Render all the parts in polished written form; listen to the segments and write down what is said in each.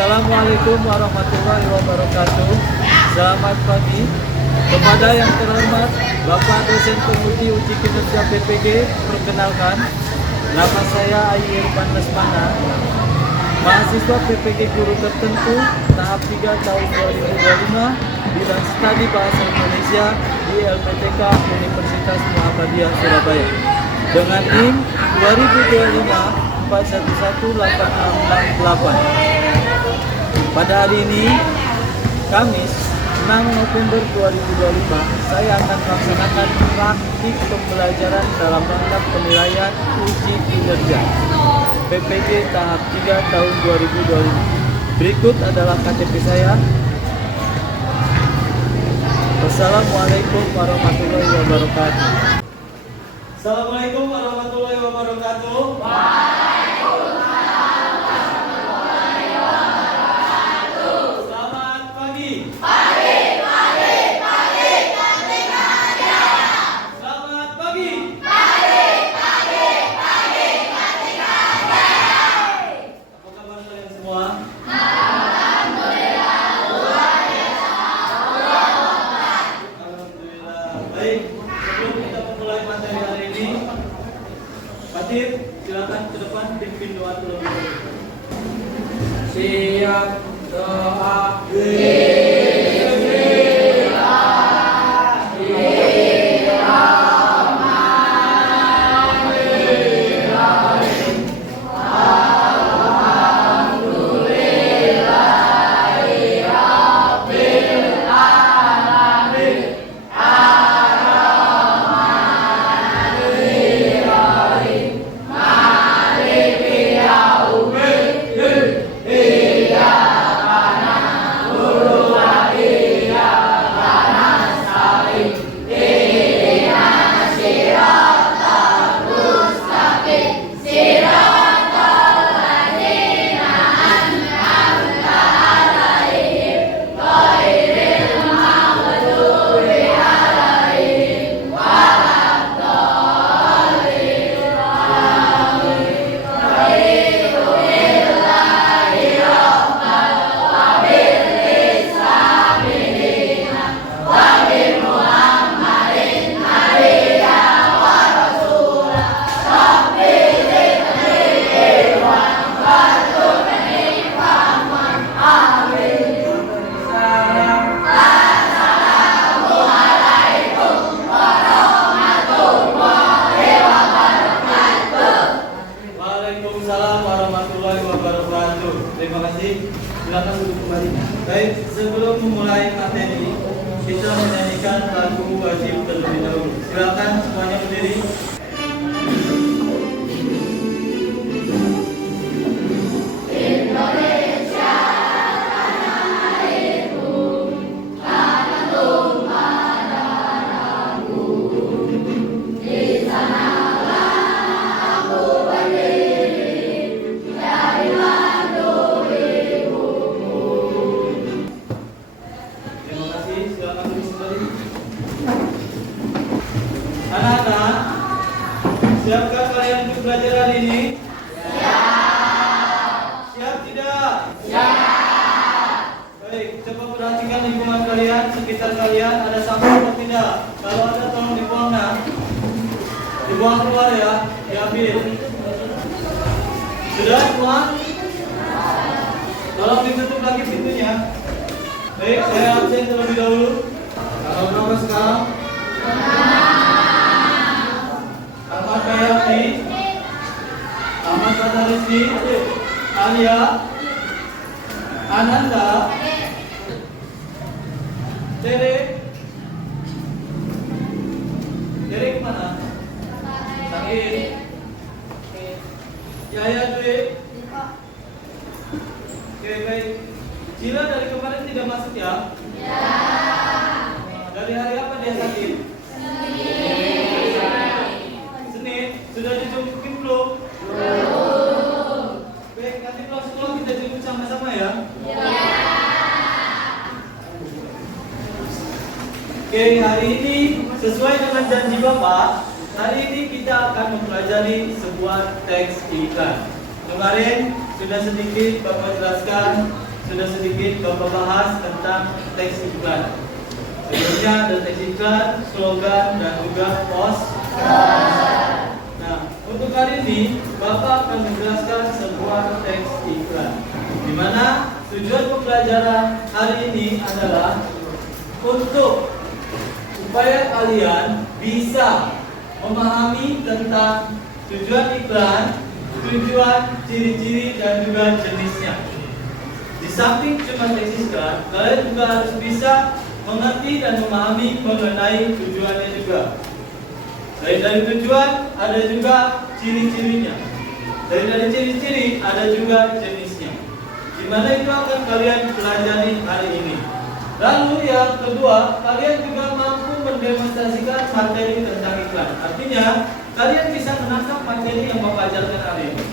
Assalamualaikum warahmatullahi wabarakatuh. Selamat pagi. Kepada yang terhormat Bapak dosen penguji uji kinerja PPG, perkenalkan, nama saya Ayu Irfan Lesmana, mahasiswa PPG guru tertentu tahap 3 tahun 2025 bidang studi bahasa Indonesia di LPTK Universitas Muhammadiyah Surabaya dengan NIM 2025 4118668. Pada hari ini, Kamis 6 November 2025, saya akan melaksanakan praktik pembelajaran dalam rangka penilaian uji kinerja PPG tahap 3 tahun 2025. Berikut adalah KTP saya. Wassalamualaikum warahmatullahi wabarakatuh. Assalamualaikum warahmatullahi wabarakatuh. Selamat pagi. Selamat pagi. Apa kabar kalian semua? Alhamdulillah. Baik, sebelum kita memulai materi hari ini, Fatir, silakan ke depan pimpin doa terlebih dahulu. Siap doa. Waalaikumsalam warahmatullahi wabarakatuh. Terima kasih. Silakan duduk kembali. Baik, sebelum memulai materi, kita menyanyikan lagu wajib terlebih dahulu. Silakan semuanya berdiri. Terima kasih. Silakan duduk kembali. Anak-anak, siapkah kalian untuk belajar hari ini? Siap tidak? Baik, coba perhatikan lingkungan kalian, sekitar kalian ada sampah atau tidak? Kalau ada tolong dibuang, dibuang keluar ya, diambil. Sudah semua? Tolong ditutup lagi pintunya. Baik, saya absen terlebih dahulu. Tanggal berapa sekarang? Ahmad Bayati, Ahmad Rizki, Alia, Ananda, Tere kemana? Sakit. Yaya Dwi. Oke, baik. Cila dari kemarin tidak masuk ya? Dari hari apa dia sakit? Senin. Sudah dijemputin belum? Baik, nanti pulang sekolah kita jemput sama-sama ya? Oke, hari ini sesuai dengan janji Bapak, hari ini kita akan mempelajari sebuah teks iklan. Kemarin sudah sedikit Bapak jelaskan sudah sedikit Bapak bahas tentang teks iklan. Sebelumnya ada teks iklan, slogan, dan juga post. Nah, untuk hari ini Bapak akan menjelaskan sebuah teks iklan, di mana tujuan pembelajaran hari ini adalah untuk supaya kalian bisa memahami tentang tujuan iklan, tujuan, ciri-ciri, dan juga jenisnya. Di samping cuma teks iklan, kalian juga harus bisa mengerti dan memahami mengenai tujuannya juga. Selain dari tujuan, ada juga ciri-cirinya. Dari ciri-ciri, ada juga jenisnya. Di mana itu akan kalian pelajari hari ini. Lalu yang kedua, kalian juga mampu mendemonstrasikan materi tentang iklan. Artinya, kalian bisa menangkap materi yang Bapak ajarkan hari ini.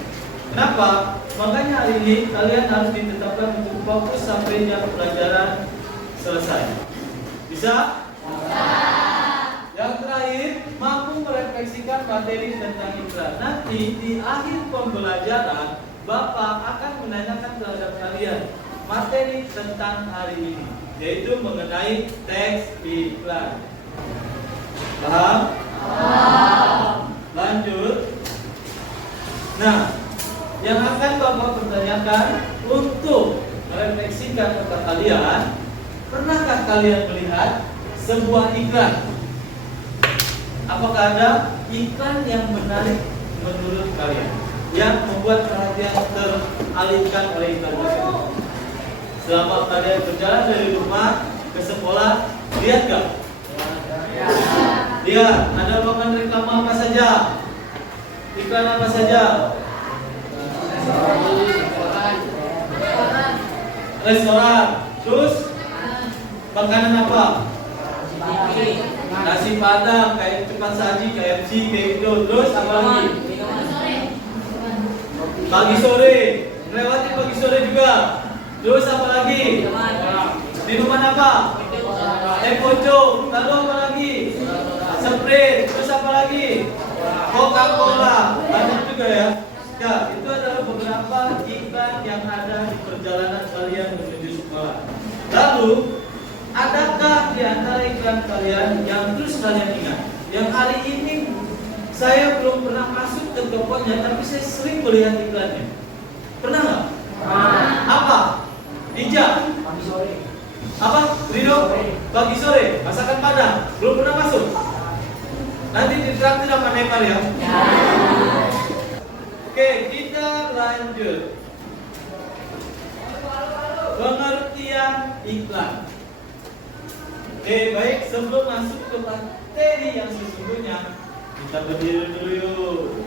Kenapa? Makanya hari ini kalian harus ditetapkan untuk fokus sampai jam pelajaran selesai. Bisa? Bisa. Yang terakhir, mampu merefleksikan materi tentang iklan. Nanti di akhir pembelajaran, Bapak akan menanyakan terhadap kalian materi tentang hari ini, yaitu mengenai teks iklan. Paham? Paham. Lanjut. Nah, yang akan Bapak pertanyakan untuk merefleksikan kepada kalian, pernahkah kalian melihat sebuah iklan? Apakah ada iklan yang menarik menurut kalian, yang membuat perhatian teralihkan oleh iklan tersebut? Selama kalian berjalan dari rumah ke sekolah, lihat gak? Lihat, ada papan reklame apa saja? Iklan apa saja? Restoran. Terus makanan apa? Nasi padang, kayak cepat saji, KFC, kayak gitu. Terus apa lagi? Pagi sore, lewati pagi sore juga. Terus apa lagi? Minuman apa? Teh pocong. Lalu apa lagi? Sprite. Terus apa lagi? Coca-Cola. Banyak juga ya. Ya, itu adalah beberapa iklan yang ada di perjalanan kalian menuju sekolah. Lalu, adakah di antara iklan kalian yang terus kalian ingat? Yang hari ini saya belum pernah masuk ke tokonya, tapi saya sering melihat iklannya. Pernah nggak? Apa? Ninja? Pagi sore. Apa? Rido? Pagi sore. Masakan Padang. Belum pernah masuk. Nanti ditraktir sama Nepal ya. Oke, kita lanjut. Pengertian iklan. Oke, baik, sebelum masuk ke materi yang sesungguhnya, kita berdiri dulu yuk.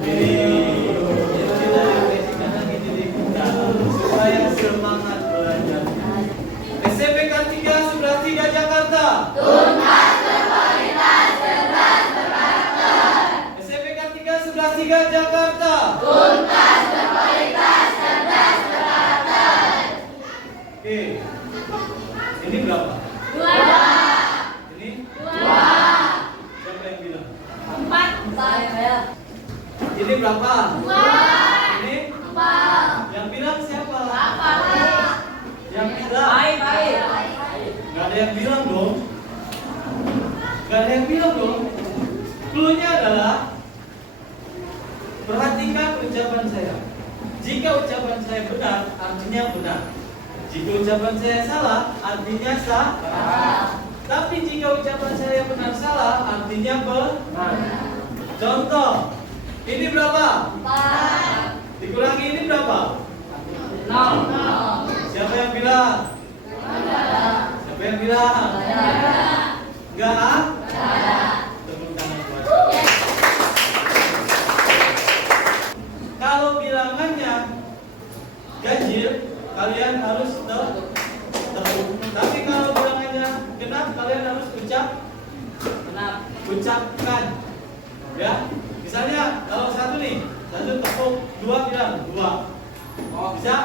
Berdiri. Kita refleksikan lagi diri kita supaya semangat belajar. SMP Kartika Sebelah 3 Jakarta. Tuntas berkualitas, cerdas berkarakter. SMP Kartika Sebelah 3 Jakarta. Tuntas berkualitas, cerdas berkarakter. Oke. Ini berapa? 2. Ini? 2. Siapa yang bilang? 4. Saya. Ini berapa? 2. Ini? 4. Yang bilang siapa? Bapak. Yang bilang? Baik. Gak ada yang bilang dong. Gak ada yang bilang dong. Cluenya adalah perhatikan ucapan saya. Jika ucapan saya benar, artinya benar. Jika ucapan saya salah, artinya salah. Tapi jika ucapan saya benar salah, artinya benar. Contoh, ini berapa? 4. Dikurangi ini berapa? 0. Siapa yang bilang? Siapa yang bilang? Enggak? Tepuk tangan buat. Kalau bilangannya ganjil, kalian harus tepuk. Tapi kalau bilangannya genap, kalian harus ucapkan. Ya, misalnya kalau 1 nih, 1 tepuk, 2 bilang 2. Bisa?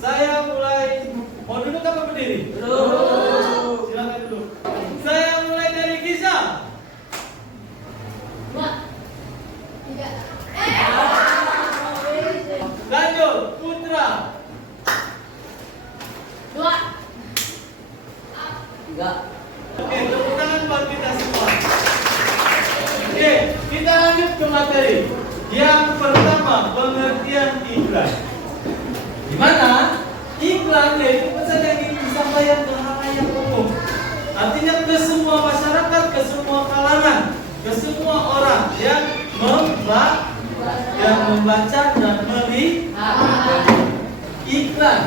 Saya mulai. Mau duduk apa berdiri? Duduk. Silakan duduk. Saya mulai dari Giza. 2, 3. Lanjut, Putra. iklan. Di mana iklan yaitu pesan yang ingin disampaikan ke halayak umum. Artinya ke semua masyarakat, ke semua kalangan, ke semua orang yang membaca dan melihat iklan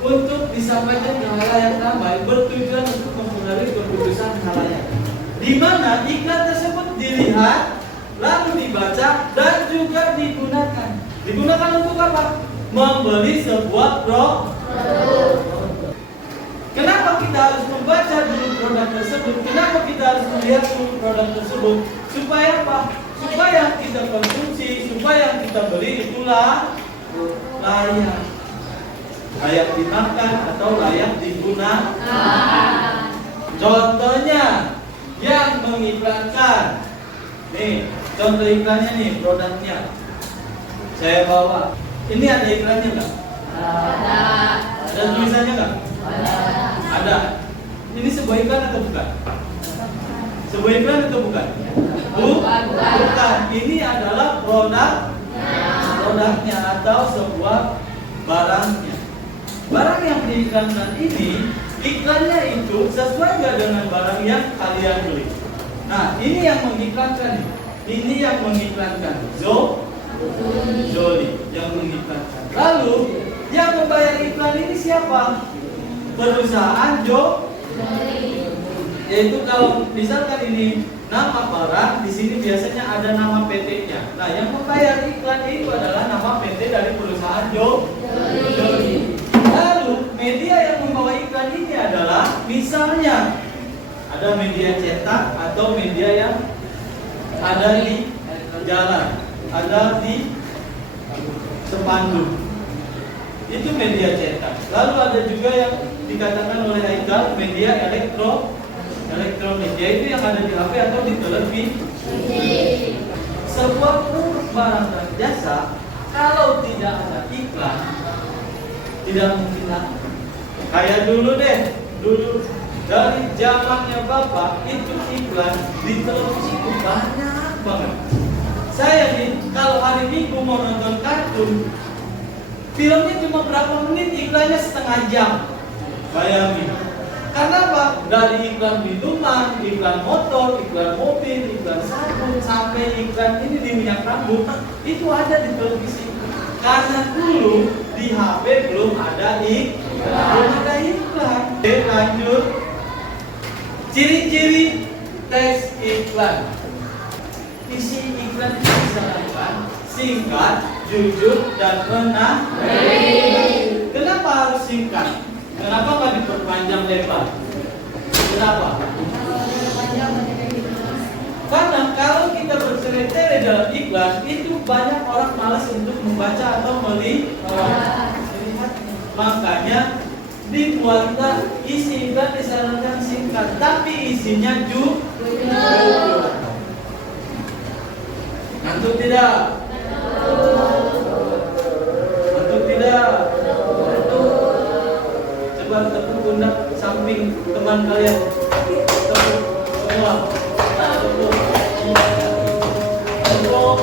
untuk disampaikan ke halayak ramai bertujuan untuk mempengaruhi keputusan halayak. Di mana iklan tersebut dilihat, lalu dibaca dan juga digunakan. Digunakan untuk apa? Membeli sebuah produk. Kenapa kita harus membaca dulu produk tersebut? Kenapa kita harus melihat dulu produk tersebut? Supaya apa? Supaya kita konsumsi, supaya kita beli itulah layak. Layak dimakan atau layak digunakan. Contohnya yang mengiklankan. Nih, contoh iklannya nih, produknya. Saya bawa. Ini ada iklannya nggak? Ada tulisannya nggak? Ada. Ini sebuah iklan atau bukan? Sebuah iklan atau bukan? Bukan. Ini adalah produknya atau sebuah barangnya. Barang yang diiklankan ini, iklannya itu sesuai nggak dengan barang yang kalian beli? Nah, ini yang mengiklankan. Ini yang mengiklankan. Joli yang mengiklankan. Lalu yang membayar iklan ini siapa? Perusahaan Joli. Yaitu kalau misalkan ini nama barang, di sini biasanya ada nama PT-nya. Nah, yang membayar iklan itu adalah nama PT dari perusahaan Joli. Lalu media yang membawa iklan ini adalah misalnya ada media cetak atau media yang ada di jalan, ada di spanduk. Itu media cetak. Lalu ada juga yang dikatakan oleh Haikal media elektronik, yaitu yang ada di HP atau di televisi. Sebuah produk barang dan jasa kalau tidak ada iklan tidak mungkin laku. Kayak dulu deh, dari zamannya Bapak itu iklan di televisi itu banyak banget. Saya nih kalau hari Minggu mau nonton kartun, filmnya cuma berapa menit, iklannya setengah jam. Bayangin. Karena apa? Dari iklan minuman, iklan motor, iklan mobil, iklan sabun, sampai iklan ini di minyak rambut, itu ada di televisi. Karena dulu di HP belum ada iklan. Oke, lanjut. Ciri-ciri teks iklan. Isi iklan itu disarankan singkat, jujur, dan menarik. Kenapa harus singkat? Kenapa nggak diperpanjang lebar? Kenapa? Karena kalau kita bertele-tele dalam iklan, itu banyak orang malas untuk membaca atau melihat. Makanya dibuatlah isi iklan disarankan singkat, tapi isinya jujur. Ngantuk tidak? Ngantuk tidak? Coba tepuk pundak samping teman kalian. Tepuk semua. Tepuk.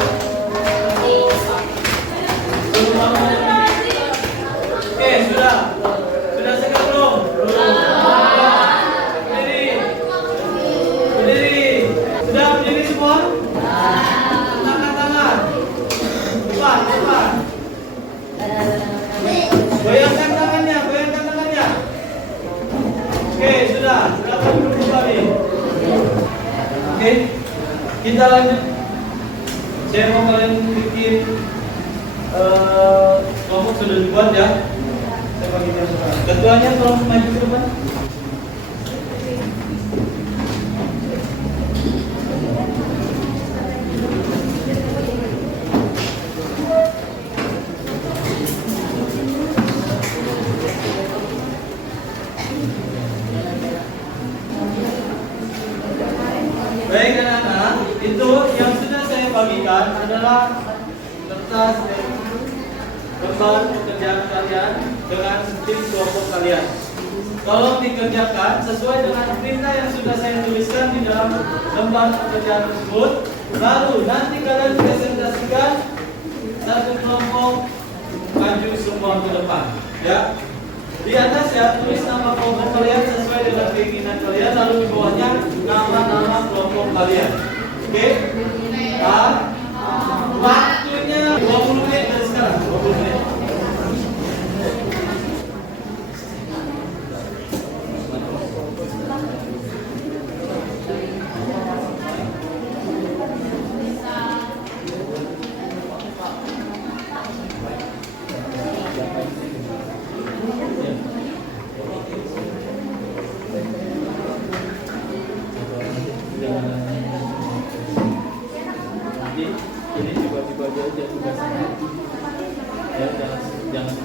Oke, sudah. Sudah segar belum? Berdiri. Sudah berdiri semua? Tangan. Depan. Goyangkan tangannya. Oke, sudah. Silakan duduk kembali. Oke, kita lanjut. Saya mau kalian bikin kelompok sudah dibuat ya. Saya bagikan sekarang. Ketuanya tolong maju ke depan. Baik anak-anak, itu yang sudah saya bagikan adalah kertas lembar pekerjaan kalian dengan tim kelompok kalian. Tolong dikerjakan sesuai dengan perintah yang sudah saya tuliskan di dalam lembar pekerjaan tersebut. Lalu nanti kalian presentasikan satu kelompok maju semua ke depan. Ya. Di atas ya tulis nama kelompok kalian sesuai dengan keinginan kalian, lalu di bawahnya nama-nama kelompok kalian. Oke? Waktunya 20 menit dari sekarang. 20 menit. Ini tiba-tiba aja tugasnya. Ya, jangan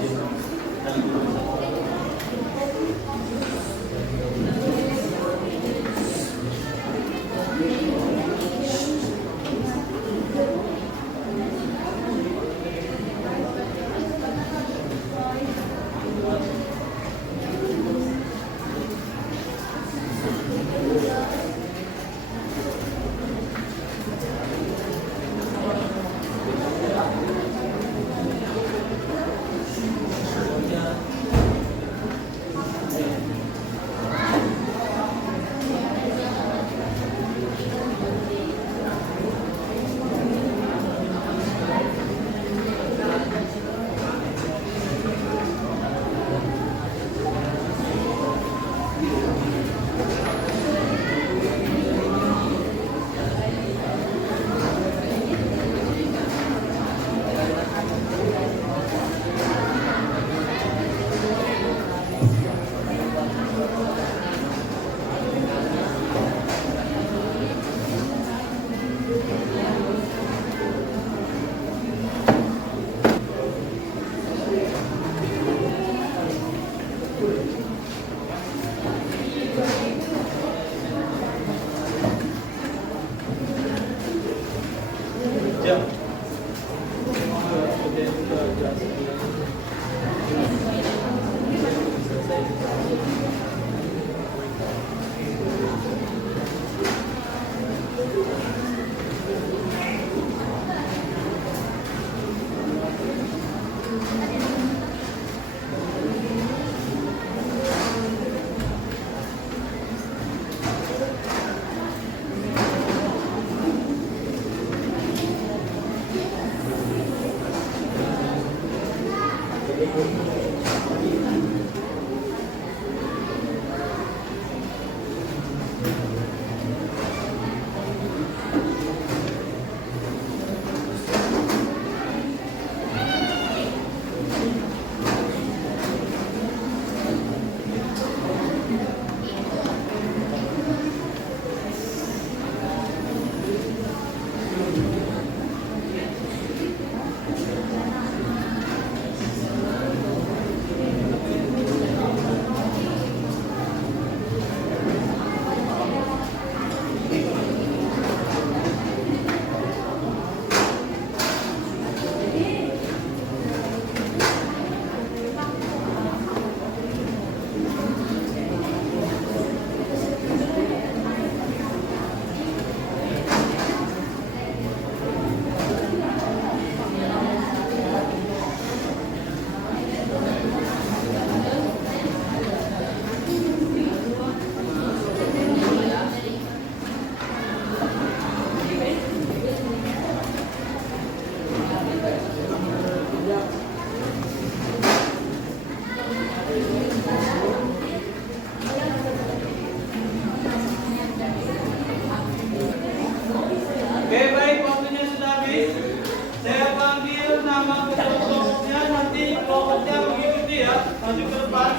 maju ke depan.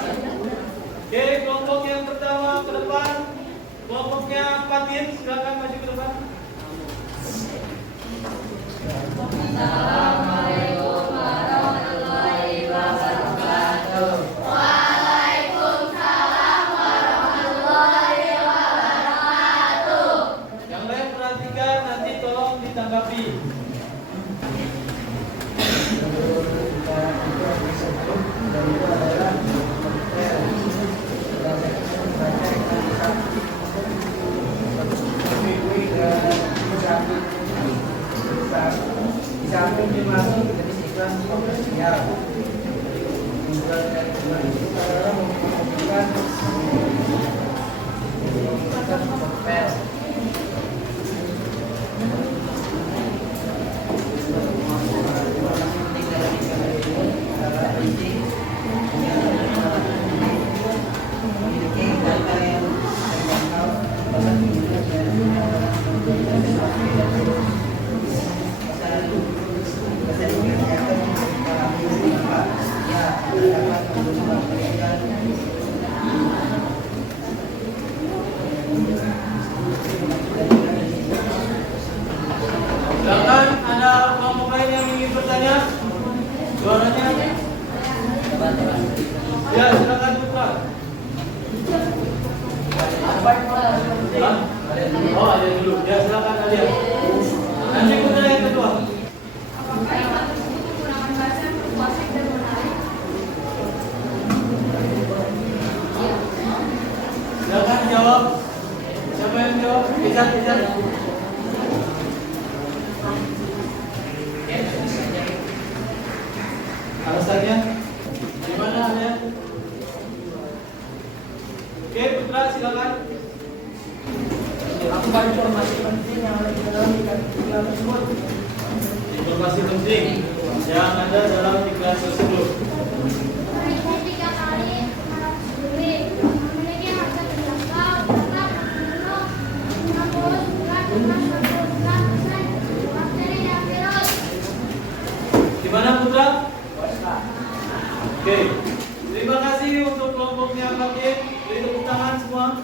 Oke, kelompok yang pertama ke depan. Kelompoknya Fatin, silakan maju ke depan. Assalamualaikum warahmatullahi wabarakatuh. Waalaikumsalam warahmatullahi wabarakatuh. Yang lain perhatikan, nanti tolong ditanggapi. Di samping Silakan, ada kelompok lain yang ingin bertanya? Suaranya? Ya, silakan Putra. Hah? Oh, ada dulu. Ya, silakan Alia. Nanti Putra yang kedua. Apakah ikat tersebut menggunakan bahasa yang persuasif dan menarik? Silakan jawab. Siapa yang jawab? Kejar. Alasannya? Gimana Alia? Oke, Putra silakan. Apa informasi penting yang ada di dalam iklan tersebut? Informasi penting yang ada dalam iklan tersebut. Memiliki 3 kali 500 degree, memiliki harga terjangkau, tetap penuh, 69,99%, bakteri dan virus. Gimana Putra? Oke. Terima kasih untuk kelompoknya Bakin. Beri tepuk tangan semua.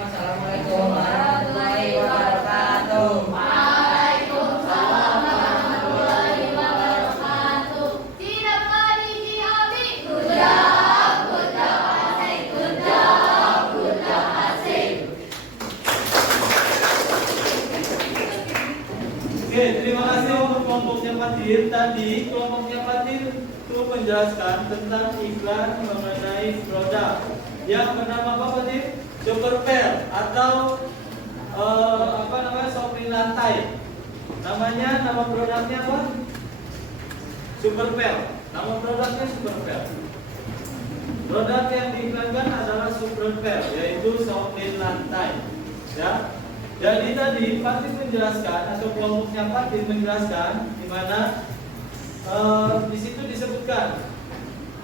Assalamualaikum warahmatullahi wabarakatuh. Waalaikumsalam warahmatullahi wabarakatuh. Tidak lagi diabi. Good job asik, good job asik. Oke, terima kasih untuk kelompoknya Fatir. Tadi kelompoknya Fatir itu menjelaskan tentang iklan mengenai produk yang bernama apa Fatir? Super Pel atau sopri lantai. Nama produknya apa? Super Pel. Nama produknya Super Pel. Produk yang diiklankan adalah Super Pel, yaitu sopri lantai. Ya. Jadi tadi Fatir menjelaskan atau kelompoknya Fatir menjelaskan di mana di situ disebutkan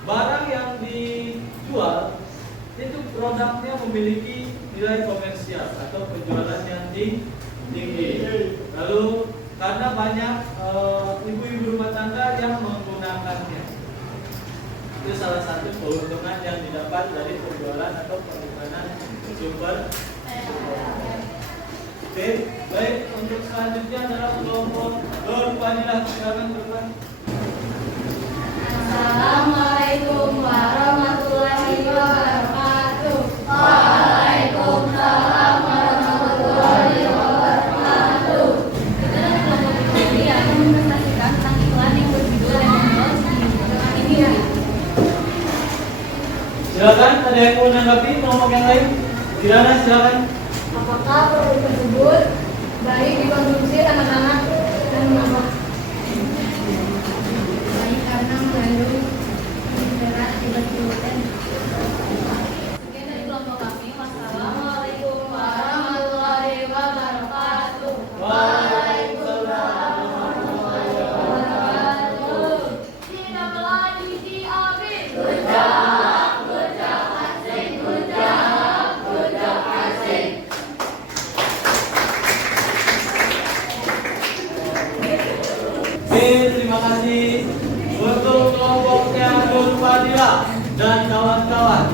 barang yang dijual itu produknya memiliki nilai komersial atau penjualan yang tinggi. Lalu karena banyak ibu-ibu rumah tangga yang menggunakannya, itu salah satu keuntungan yang didapat dari penjualan atau penyimpanan Super. Oke, baik, untuk selanjutnya adalah kelompok Nur Fadilah. Silakan berperan. Assalamualaikum warahmatullahi wabarakatuh. Waalaikumsalam warahmatullahi wabarakatuh. Kita dari kelompok ini akan mempresentasikan tentang iklan yang berjudul Lemon dengan ini ya. Silakan, ada yang mau menanggapi kelompok yang lain? Kirana, silakan. Apakah produk tersebut baik dikonsumsi anak-anak dan mama? Baik karena mengandung mineral tidak gluten. Sekian dari kelompok kami. Wassalamualaikum warahmatullahi wabarakatuh. Waalaikumsalam warahmatullahi Wabarakatuh. Tidak lagi diambil. Good job asik, good job asik. Oke, terima kasih untuk kelompoknya Nur Fadilah dan kawan-kawan.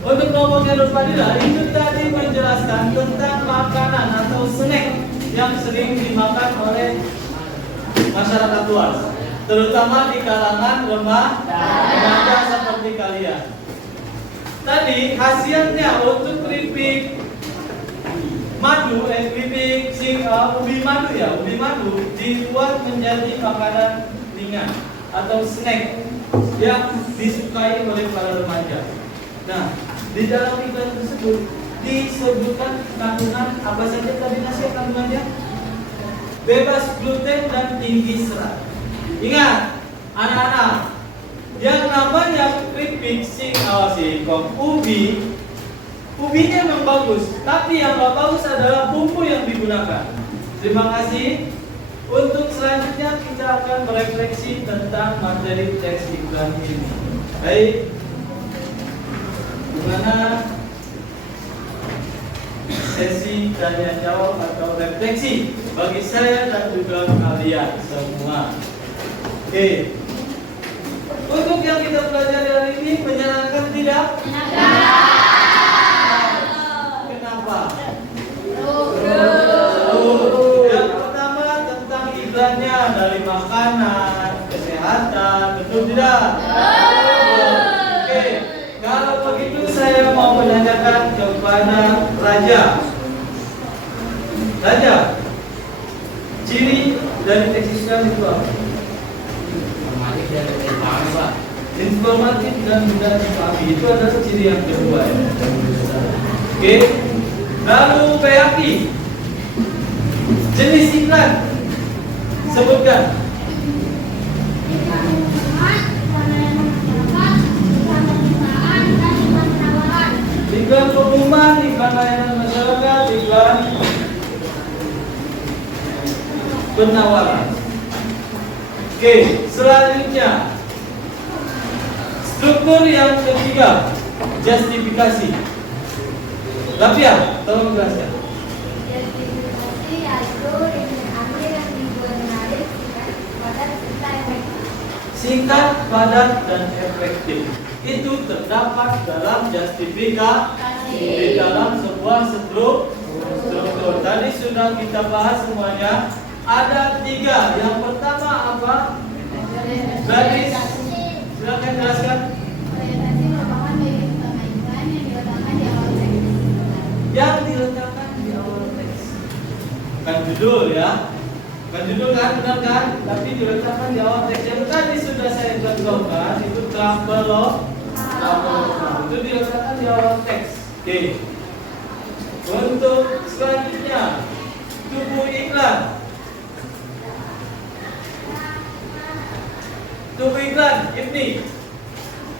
Untuk kelompoknya Nur Fadilah itu tadi menjelaskan tentang makanan atau snack yang sering dimakan oleh masyarakat luas, terutama di kalangan remaja seperti kalian. Tadi khasiatnya untuk keripik madu, ubi madu ya, ubi madu dibuat menjadi makanan ringan atau snack yang disukai oleh para remaja. Nah, di dalam iklan tersebut disebutkan kandungan apa saja tadi nasihat kandungannya? Bebas gluten dan tinggi serat. Ingat, anak-anak, yang namanya keripik singkong ubinya memang bagus, tapi yang nggak bagus adalah bumbu yang digunakan. Terima kasih. Untuk selanjutnya kita akan merefleksi tentang materi teks iklan ini. Baik, gimana sesi tanya jawab atau refleksi bagi saya dan juga kalian semua. Oke. Untuk yang kita pelajari hari ini menyenangkan tidak? Kenapa? Yang pertama tentang iklannya dari makanan, kesehatan, betul tidak? Oke. Kalau begitu saya mau menanyakan kepada Raja. Raja, ciri dari teks iklan itu apa? Informatif dan mudah dipahami, itu adalah ciri yang kedua ya. Oke. Lalu PAP, jenis iklan, sebutkan. Iklan pengumuman, iklan layanan masyarakat, iklan penawaran. Oke, selanjutnya struktur yang ketiga, justifikasi. Lapia, tolong jelaskan. Justifikasi yaitu ringkas akhir yang dibuat menarik, padat, serta efektif. Singkat, padat, dan efektif. Itu terdapat dalam justifikasi di dalam sebuah struktur. Tadi sudah kita bahas semuanya. Ada 3. Yang pertama apa? Garis. Silakan jelaskan. Orientasi merupakan bagian utama iklan yang diletakkan di awal teks. Yang diletakkan di awal teks. Bukan judul ya. Bukan judul kan, benar kan? Tapi diletakkan di awal teks. Yang tadi sudah saya contohkan itu tabelok. Itu diletakkan di awal teks. Oke. Untuk selanjutnya tubuh iklan. Tubuh iklan, Ibni,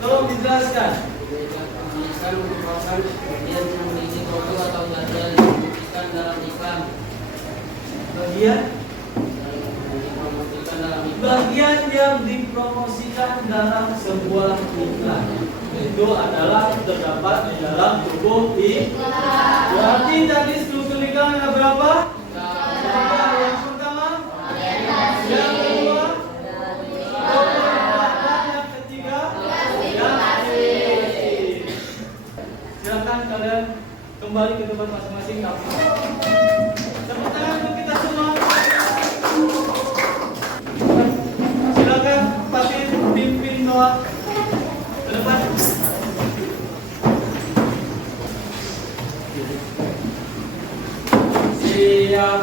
tolong dijelaskan. Iklan merupakan bagian yang mengisi produk atau jadwal yang dipromosikan dalam iklan. Bagian yang dipromosikan dalam sebuah iklan itu adalah terdapat di dalam tubuh iklan. Berarti tadi struktur iklan ada berapa? Yang pertama, yang kedua, yang ketiga, silakan kalian kembali ke tempat masing-masing. Tepuk tangan untuk kita semua. Silakan Patin pimpin doa ke depan. Siap.